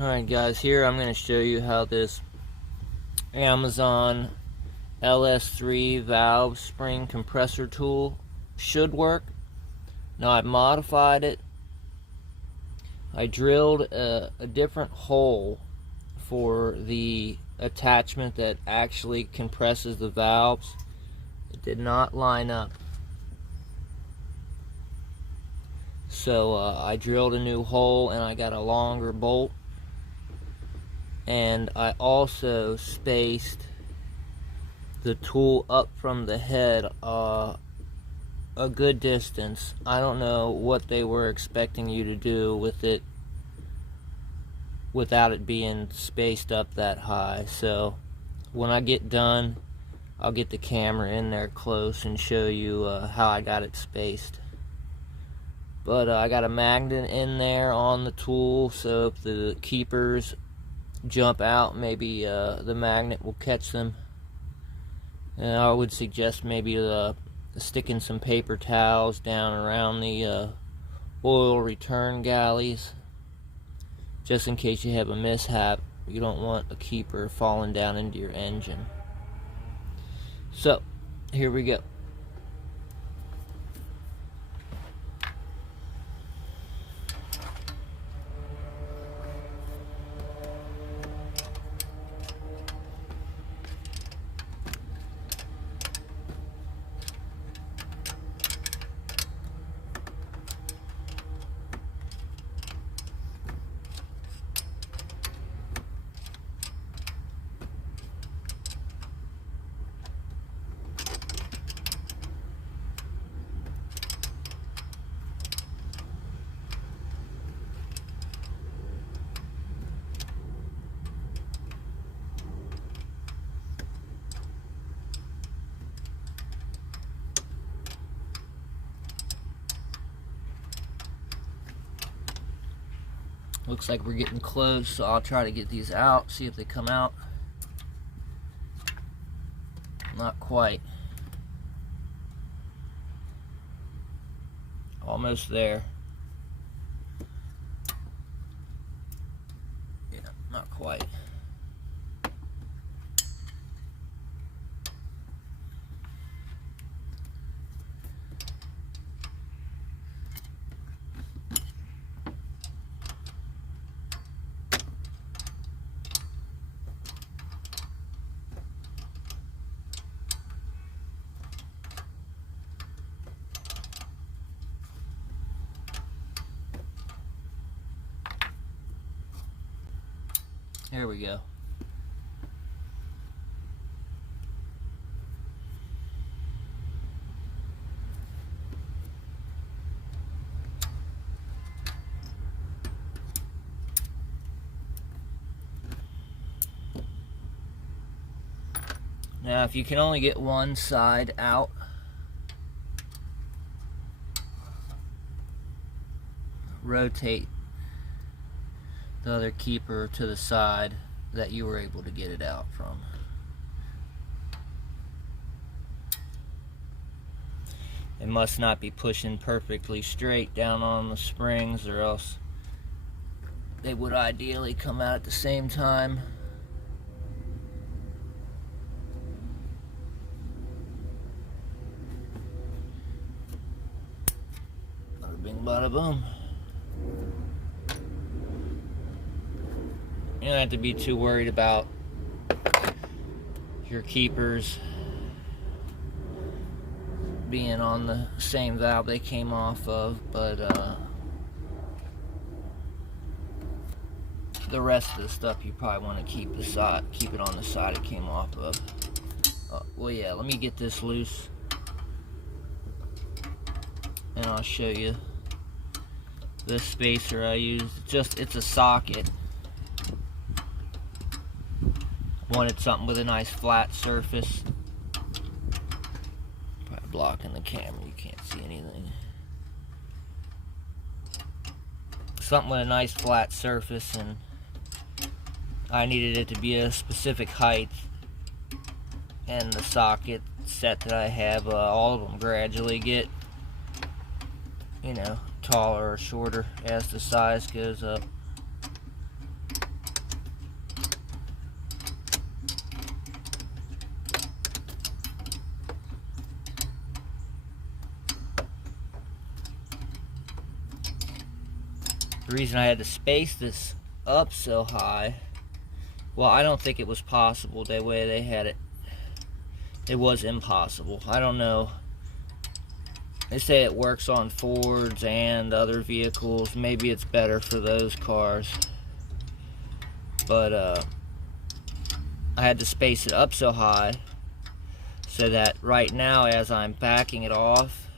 Alright guys, here I'm going to show you how this Amazon LS3 valve spring compressor tool should work. Now I've modified it. I drilled a different hole for the attachment that actually compresses the valves. It did not line up. So I drilled a new hole and I got a longer bolt. And I also spaced the tool up from the head a good distance. I don't know what they were expecting you to do with it without it being spaced up that high. So when I get done, I'll get the camera in there close and show you how I got it spaced. But I got a magnet in there on the tool, so if the keepers jump out, maybe the magnet will catch them. And I would suggest maybe sticking some paper towels down around the oil return galleys, just in case you have a mishap. You don't want a keeper falling down into your engine. So here we go. Looks like we're getting close, so I'll try to get these out, see if they come out. Not quite. Almost there. Yeah, not quite. Here we go. Now, if you can only get one side out, rotate the other keeper to the side that you were able to get it out from. It must not be pushing perfectly straight down on the springs, or else they would ideally come out at the same time. Bada bing, bada boom. You don't have to be too worried about your keepers being on the same valve they came off of, but the rest of the stuff you probably want to keep it on the side it came off of. Well, yeah, let me get this loose and I'll show you this spacer I used. It's a socket. Wanted something with a nice flat surface. Probably blocking the camera, you can't see anything. Something with a nice flat surface, and I needed it to be a specific height. And the socket set that I have, all of them gradually get, taller or shorter as the size goes up. The reason I had to space this up so high, well, I don't think it was possible the way they had it. It was impossible. I don't know. They say it works on Fords and other vehicles. Maybe it's better for those cars. But I had to space it up so high so that right now, as I'm backing it off,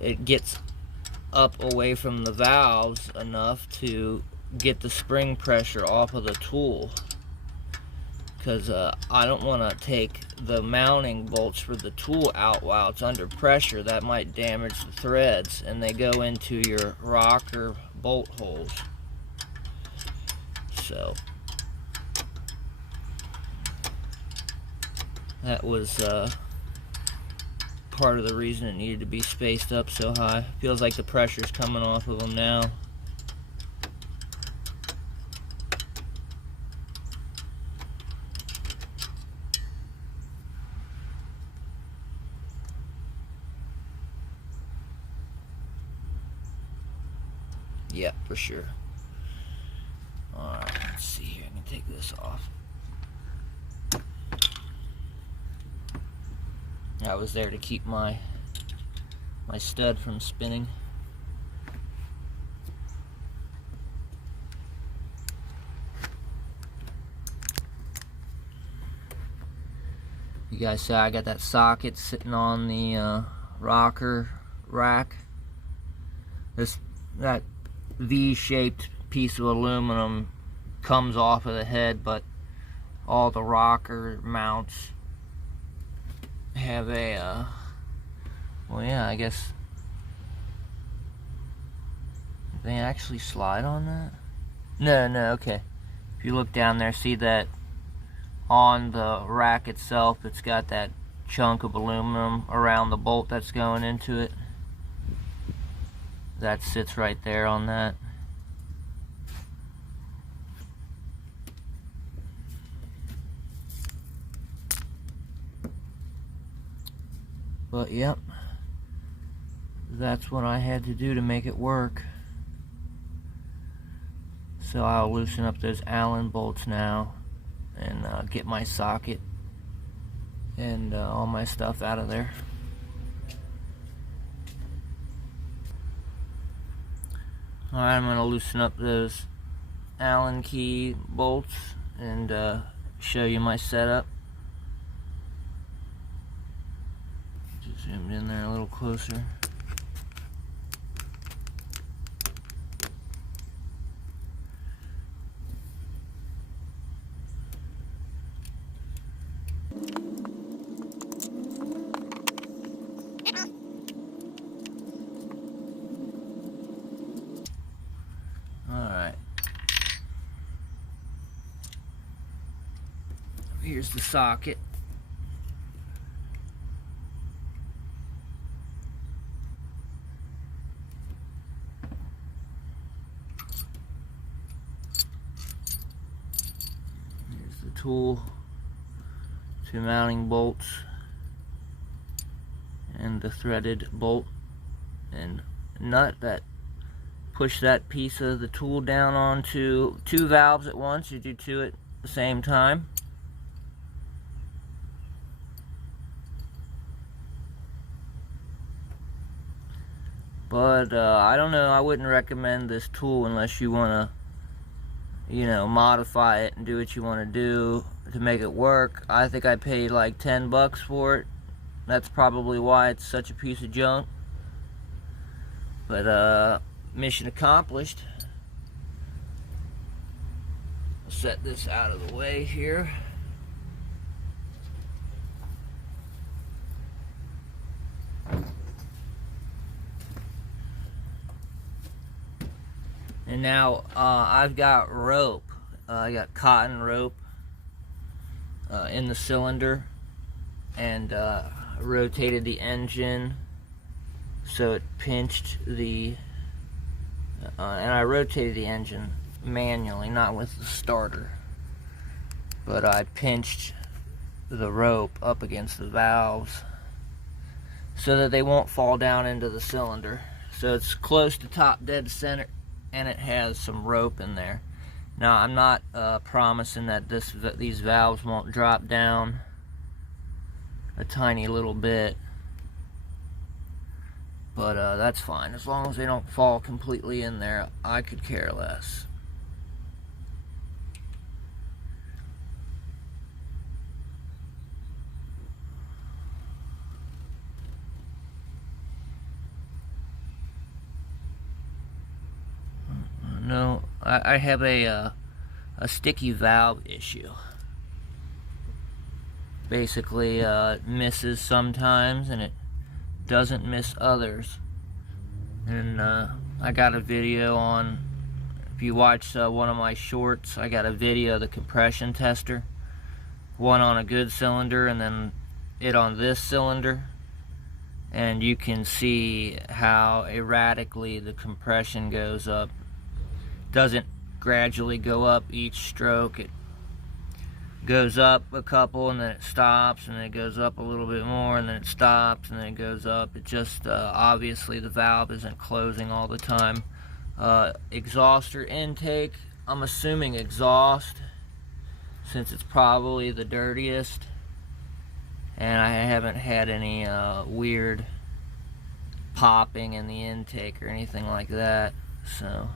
it gets up away from the valves enough to get the spring pressure off of the tool. Because I don't want to take the mounting bolts for the tool out while it's under pressure. That might damage the threads, and they go into your rocker bolt holes. So that was part of the reason it needed to be spaced up so high. Feels like the pressure's coming off of them now. Yeah, for sure. Alright, let's see here. I can take this off. I was there to keep my stud from spinning. You guys see I got that socket sitting on the rocker rack. That V-shaped piece of aluminum comes off of the head, but all the rocker mounts have a well, yeah, I guess they actually slide on that. No, okay. If you look down there, see that on the rack itself, it's got that chunk of aluminum around the bolt that's going into it. That sits right there on that. But yep, that's what I had to do to make it work. So I'll loosen up those Allen bolts now and get my socket and all my stuff out of there. Alright, I'm going to loosen up those Allen key bolts and show you my setup. Just zoomed in there a little closer. Here's the socket. Here's the tool, 2 mounting bolts, and the threaded bolt and nut that push that piece of the tool down onto 2 valves at once. You do 2 at the same time. But I don't know, I wouldn't recommend this tool unless you want to, you know, modify it and do what you want to do to make it work. I think I paid like 10 bucks for it. That's probably why it's such a piece of junk. But mission accomplished. I'll set this out of the way here. And now I've got rope. I got cotton rope in the cylinder, and rotated the engine so it pinched the and I rotated the engine manually, not with the starter, but I pinched the rope up against the valves so that they won't fall down into the cylinder. So it's close to top dead center and it has some rope in there. Now, I'm not promising that these valves won't drop down a tiny little bit, but that's fine. As long as they don't fall completely in there, I could care less. No, I have a sticky valve issue. Basically, it misses sometimes and it doesn't miss others. And I got a video on, if you watch one of my shorts, I got a video of the compression tester. One on a good cylinder and then it on this cylinder. And you can see how erratically the compression goes up. Doesn't gradually go up each stroke. It goes up a couple and then it stops, and then it goes up a little bit more and then it stops and then it goes up. It just obviously the valve isn't closing all the time. Exhaust or intake, I'm assuming exhaust, since it's probably the dirtiest, and I haven't had any weird popping in the intake or anything like that. So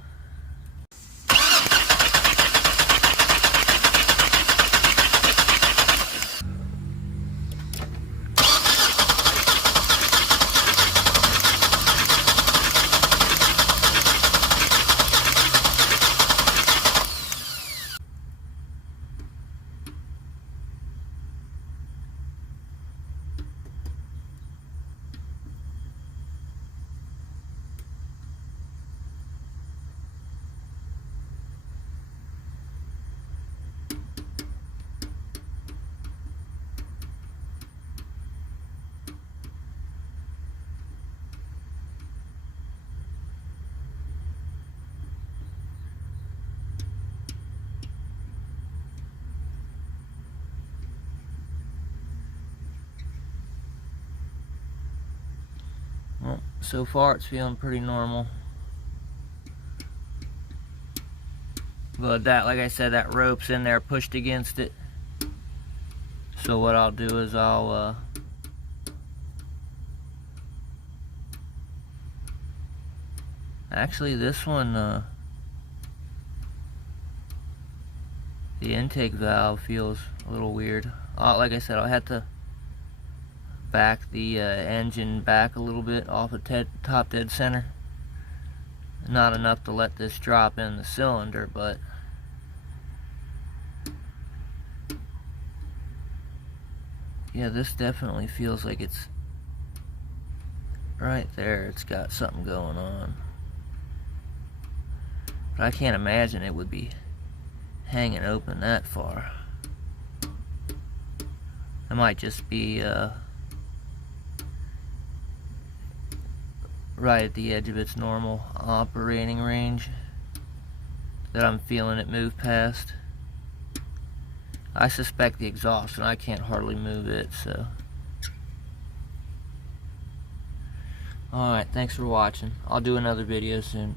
well, so far it's feeling pretty normal. But that, like I said, that rope's in there pushed against it. So what I'll do is I'll actually this one, the intake valve feels a little weird. Like I said, I'll have to back the engine back a little bit off of top dead center. Not enough to let this drop in the cylinder, but yeah, this definitely feels like it's right there. It's got something going on, but I can't imagine it would be hanging open that far. It might just be right at the edge of its normal operating range that I'm feeling it move past. I suspect the exhaust, and I can't hardly move it, so. Alright, thanks for watching. I'll do another video soon.